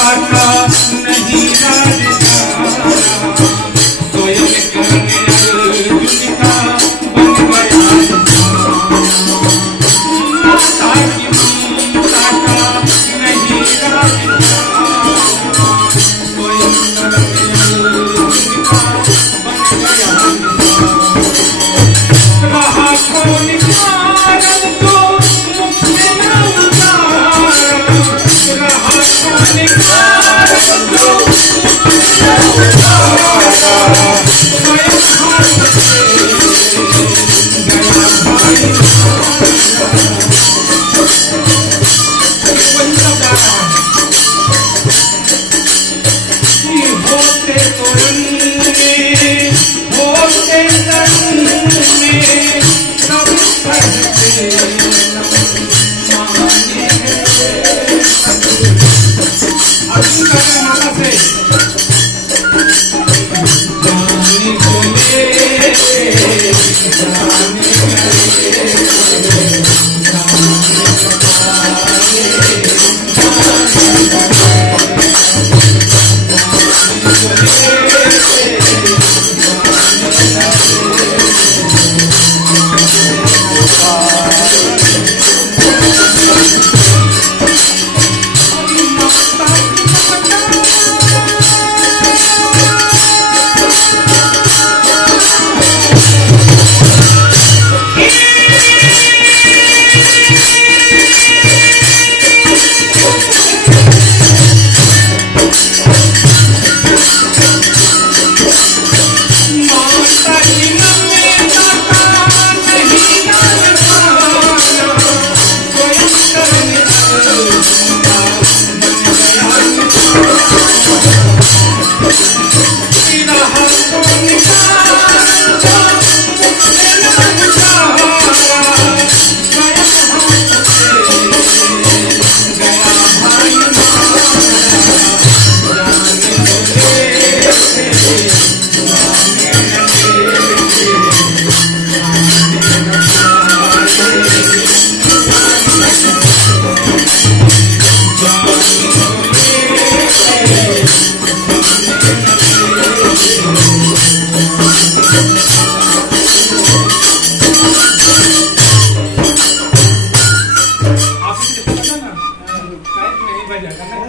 काटा नहीं राजधारा स्वयं करने अर्जुन का बन गया माता की काटा नहीं राजधारा स्वयं करने अर्जुन का बन गया रहा कौन कारण तो मुख में न उतारा रहा कौन कारण तो मुख में न उतारा स्वयं हाथ से गया भाई होते तो होते सब करते माने अर्जुन का माता से जाने को ले